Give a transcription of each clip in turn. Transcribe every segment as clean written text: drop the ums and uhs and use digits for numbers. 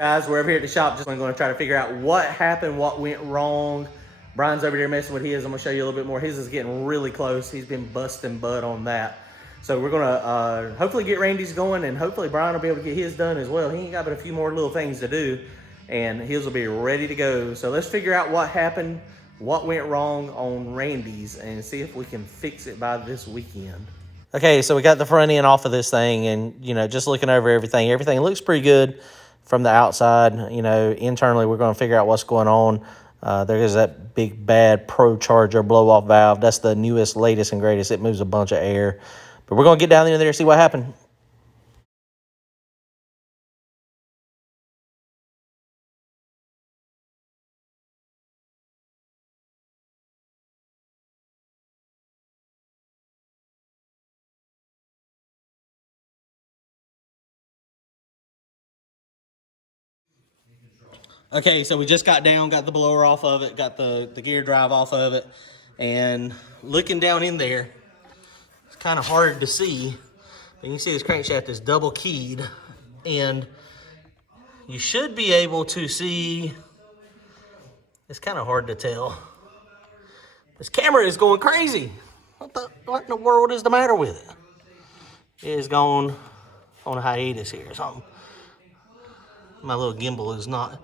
Guys, we're over here at the shop. Just going to try to figure out what happened, what went wrong. Brian's over there messing with his. I'm going to show you a little bit more. His is getting really close. He's been busting butt on that. So we're going to hopefully get Randy's going, and hopefully Brian will be able to get his done as well. He ain't got but a few more little things to do, and his will be ready to go. So let's figure out what happened, what went wrong on Randy's, and see if we can fix it by this weekend. Okay, so we got the front end off of this thing, and, you know, just looking over everything. Everything looks pretty good from the outside. You know, internally, we're going to figure out what's going on. There is that big, bad Pro Charger blow-off valve. That's the newest, latest, and greatest. It moves a bunch of air. But we're going to get down in there and see what happened. Okay, so we just got down, got the blower off of it, got the gear drive off of it, and looking down in there, it's kind of hard to see. But you can see this crankshaft is double keyed, and you should be able to see, it's kind of hard to tell. This camera is going crazy. What in the world is the matter with it? It is going on a hiatus here or something. My little gimbal is not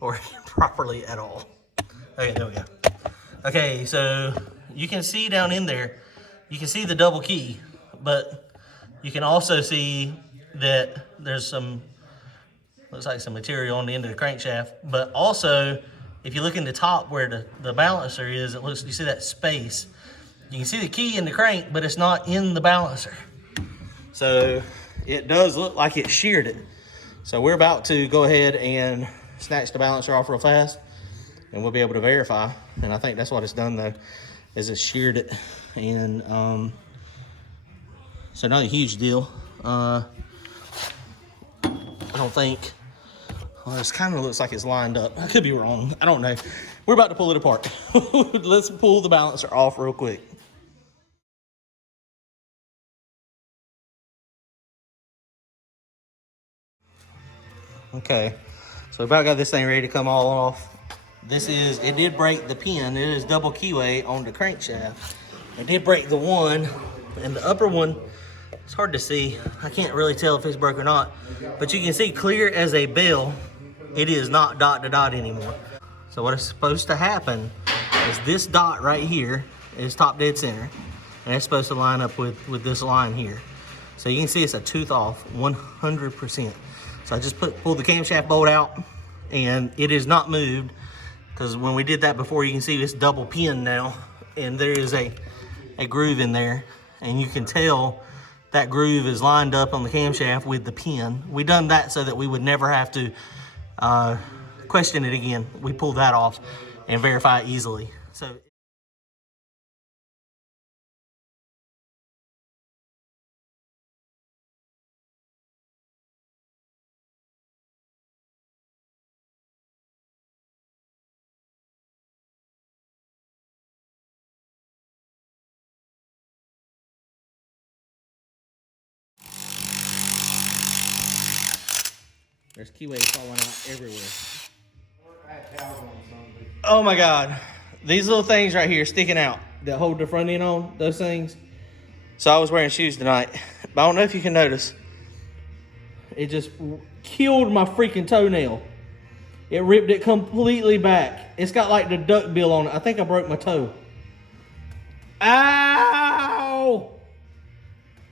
working properly at all. Okay, there we go. Okay, so you can see down in there, you can see the double key, but you can also see that there's some, looks like some material on the end of the crankshaft, but also if you look in the top where the balancer is, it looks, you see that space. You can see the key in the crank, but it's not in the balancer. So it does look like it sheared it. So we're about to go ahead and snatch the balancer off real fast, and we'll be able to verify. And I think that's what it's done though, is it sheared it. And so not a huge deal. I don't think, well, it kind of looks like it's lined up. I could be wrong, I don't know. We're about to pull it apart. Let's pull the balancer off real quick. Okay, so about got this thing ready to come all off. This is, it did break the pin. It is double keyway on the crankshaft. It did break the one, and the upper one, it's hard to see. I can't really tell if it's broke or not, but you can see clear as a bell, it is not dot to dot anymore. So what is supposed to happen is this dot right here is top dead center, and it's supposed to line up with this line here. So you can see it's a tooth off, 100%. So I just pulled the camshaft bolt out, and it is not moved, because when we did that before, you can see it's double pin now, and there is a groove in there, and you can tell that groove is lined up on the camshaft with the pin. We done that so that we would never have to question it again. We pulled that off and verify it easily. So. There's keyways falling out everywhere. Oh my God. These little things right here sticking out that hold the front end on, those things. So I was wearing shoes tonight, but I don't know if you can notice. It just killed my freaking toenail. It ripped it completely back. It's got like the duck bill on it. I think I broke my toe. Ow!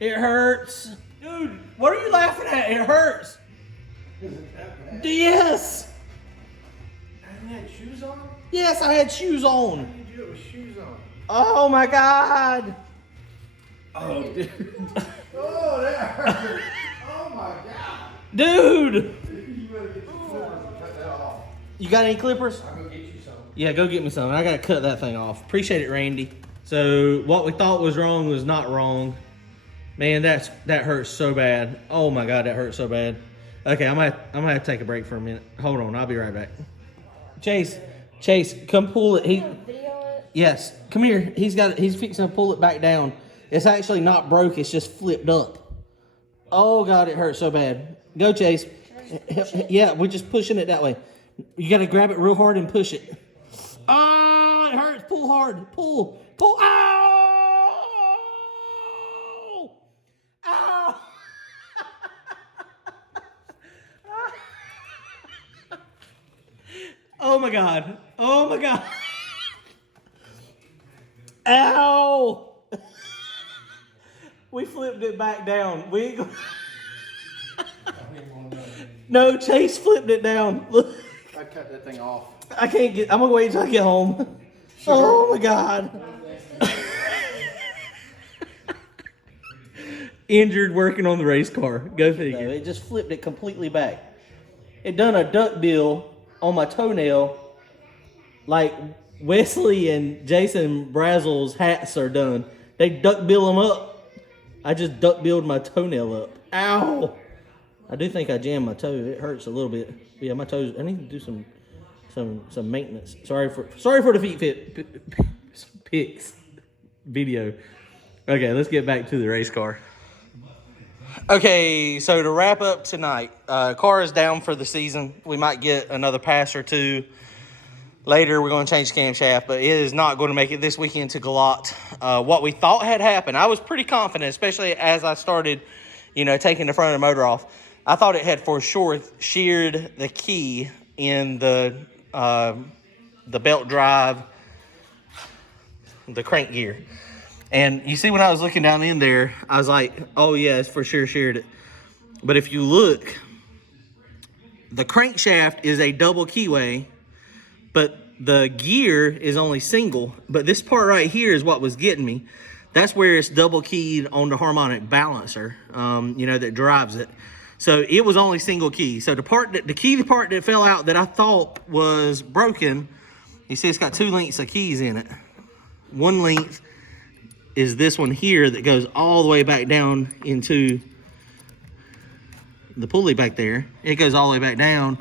It hurts. Dude, what are you laughing at? It hurts. Yes. And you had shoes on? Yes, I had shoes on. How did you do it with shoes on? Oh my God. Oh, dude. Oh, that hurt. Oh my God. Dude. You better get your clippers and cut that off. You got any clippers? I'll go get you some. Yeah, go get me some. I gotta cut that thing off. Appreciate it, Randy. So what we thought was wrong was not wrong. Man, that hurts so bad. Oh my God, that hurts so bad. Okay, I'm gonna have to take a break for a minute. Hold on, I'll be right back. Chase, come pull it. Yes, come here. He's fixing to pull it back down. It's actually not broke, it's just flipped up. Oh God, it hurts so bad. Go, Chase. Should I Yeah, we're just pushing it that way. You got to grab it real hard and push it. Oh, it hurts. Pull hard. Pull. Pull. Ow! Ow! Oh my God. Oh my God. Ow! We flipped it back down. We ain't gonna... No, Chase flipped it down. Look. I cut that thing off. I can't get, I'm gonna wait until I get home. Sure. Oh my God. Injured working on the race car. Go figure. No, it just flipped it completely back. It done a duck bill on my toenail like Wesley and Jason Brazel's hats are done. They duck bill them up. I just duck billed my toenail up. Ow! I do think I jammed my toe. It hurts a little bit. Yeah, my toes. I need to do some maintenance. Sorry for the feet fit pics video. Okay, let's get back to the race car. Okay, so to wrap up tonight, car is down for the season. We might get another pass or two later. We're going to change the camshaft, but it is not going to make it this weekend to Galat. What we thought had happened, I was pretty confident, especially as I started, taking the front of the motor off. I thought it had for sure sheared the key in the belt drive, the crank gear. And you see when I was looking down in there, I was like, oh yeah, it's for sure sheared it. But if you look, the crankshaft is a double keyway, but the gear is only single. But this part right here is what was getting me. That's where it's double keyed on the harmonic balancer, that drives it. So it was only single key. So the part that fell out that I thought was broken, you see it's got 2 lengths of keys in it. One length is this one here that goes all the way back down into the pulley back there. It goes all the way back down.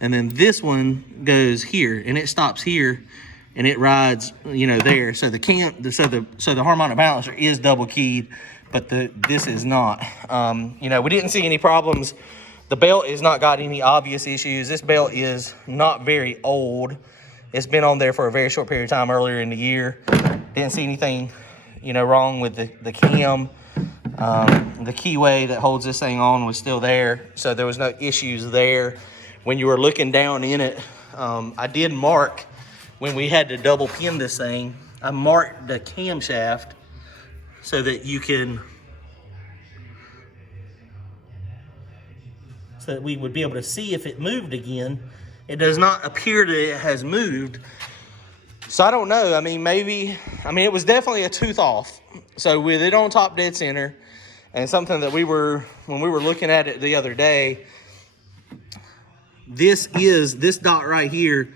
And then this one goes here and it stops here and it rides, there. So the harmonic balancer is double keyed, but this is not. We didn't see any problems. The belt has not got any obvious issues. This belt is not very old. It's been on there for a very short period of time earlier in the year. Didn't see anything, wrong with the cam. The keyway that holds this thing on was still there, so there was no issues there. When you were looking down in it, I did mark when we had to double pin this thing. I marked the camshaft so that we would be able to see if it moved again. It does not appear that it has moved. So I don't know. It was definitely a tooth off. So with it on top dead center, and something that when we were looking at it the other day, this dot right here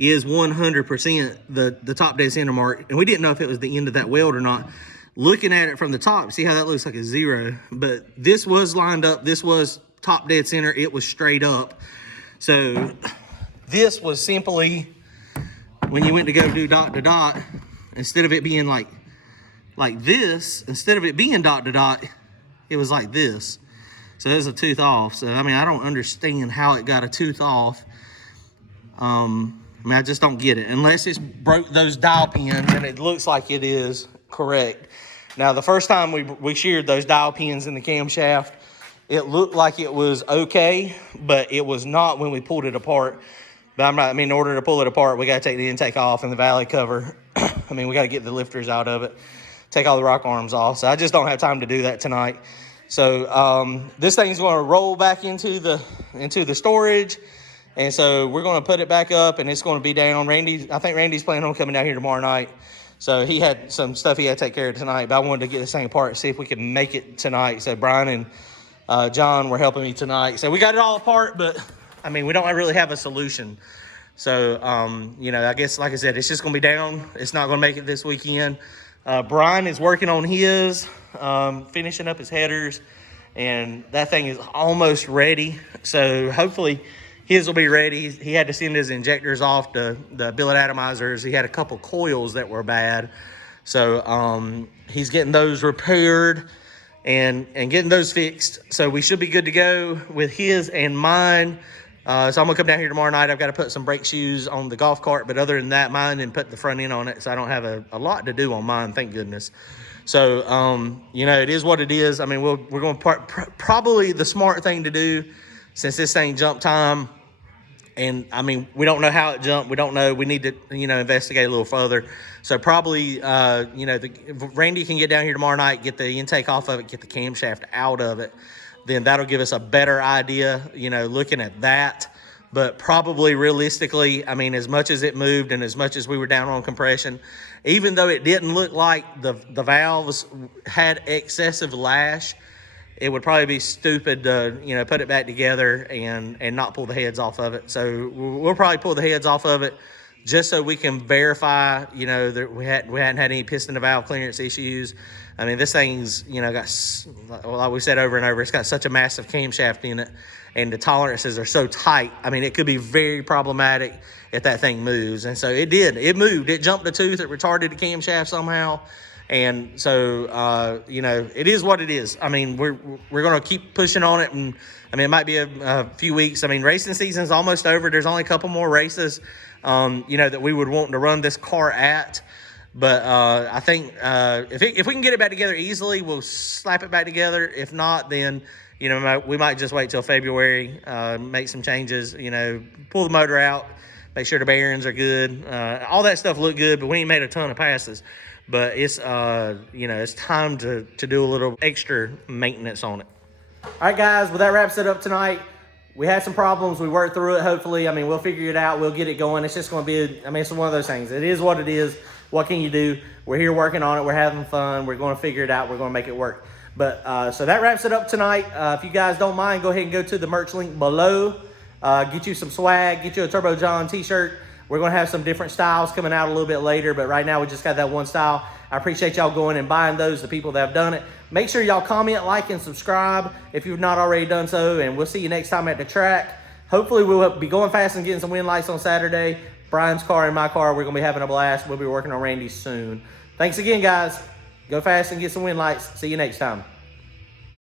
is 100% the top dead center mark. And we didn't know if it was the end of that weld or not. Looking at it from the top, see how that looks like a 0. But this was lined up. This was top dead center. It was straight up. So this was simply, when you went to go do dot to dot, instead of it being like this, instead of it being dot to dot, it was like this. So there's a tooth off. So, I don't understand how it got a tooth off. I just don't get it. Unless it's broke those dial pins, and it looks like it is correct. Now, the first time we sheared those dial pins in the camshaft, it looked like it was okay, but it was not when we pulled it apart. But in order to pull it apart, we got to take the intake off and the valley cover. We got to get the lifters out of it, take all the rock arms off. So I just don't have time to do that tonight. So this thing's going to roll back into the storage. And so we're going to put it back up, and it's going to be down. I think Randy's planning on coming down here tomorrow night. So he had some stuff he had to take care of tonight, but I wanted to get this thing apart, see if we could make it tonight. So Brian and John were helping me tonight. So we got it all apart, but we don't really have a solution. So, I guess, like I said, it's just going to be down. It's not going to make it this weekend. Brian is working on his, finishing up his headers, and that thing is almost ready. So hopefully his will be ready. He had to send his injectors off to the billet atomizers. He had a couple coils that were bad. So he's getting those repaired. and getting those fixed. So we should be good to go with his and mine. So I'm gonna come down here tomorrow night. I've got to put some brake shoes on the golf cart, but other than that, mine, and put the front end on it. So I don't have a lot to do on mine, thank goodness. So, you know, it is what it is. I mean, we're going to probably the smart thing to do, since this thing jump time. And I mean, we don't know how it jumped. We don't know. We need to, you know, investigate a little further. So probably, you know, if Randy can get down here tomorrow night, get the intake off of it, get the camshaft out of it, then that'll give us a better idea, you know, looking at that. But probably realistically, I mean, as much as it moved and as much as we were down on compression, even though it didn't look like the valves had excessive lash, it would probably be stupid to, you know, put it back together and not pull the heads off of it. So we'll probably pull the heads off of it just so we can verify, you know, that we hadn't had any piston to valve clearance issues. I mean, this thing's, you know, got, like we said over and over, it's got such a massive camshaft in it, and the tolerances are so tight. I mean, it could be very problematic if that thing moves. And so it did. It moved. It jumped a tooth. It retarded the camshaft somehow. And so, you know, it is what it is. I mean, we're going to keep pushing on it. And, I mean, it might be a few weeks. I mean, racing season's almost over. There's only a couple more races, you know, that we would want to run this car at. But I think if we can get it back together easily, we'll slap it back together. If not, then, you know, we might just wait till February, make some changes, you know, pull the motor out, make sure the bearings are good. All that stuff looked good, but we ain't made a ton of passes. But it's, you know, it's time to do a little extra maintenance on it. All right, guys, well, that wraps it up tonight. We had some problems. We worked through it, hopefully. I mean, we'll figure it out. We'll get it going. It's just going to be, I mean, it's one of those things. It is what it is. What can you do? We're here working on it. We're having fun. We're going to figure it out. We're going to make it work. But so that wraps it up tonight. If you guys don't mind, go ahead and go to the merch link below. Get you some swag. Get you a Turbo John t-shirt. We're going to have some different styles coming out a little bit later, but right now we just got that one style. I appreciate y'all going and buying those, the people that have done it. Make sure y'all comment, like, and subscribe if you've not already done so, and we'll see you next time at the track. Hopefully we'll be going fast and getting some wind lights on Saturday. Brian's car and my car, we're going to be having a blast. We'll be working on Randy's soon. Thanks again, guys. Go fast and get some wind lights. See you next time.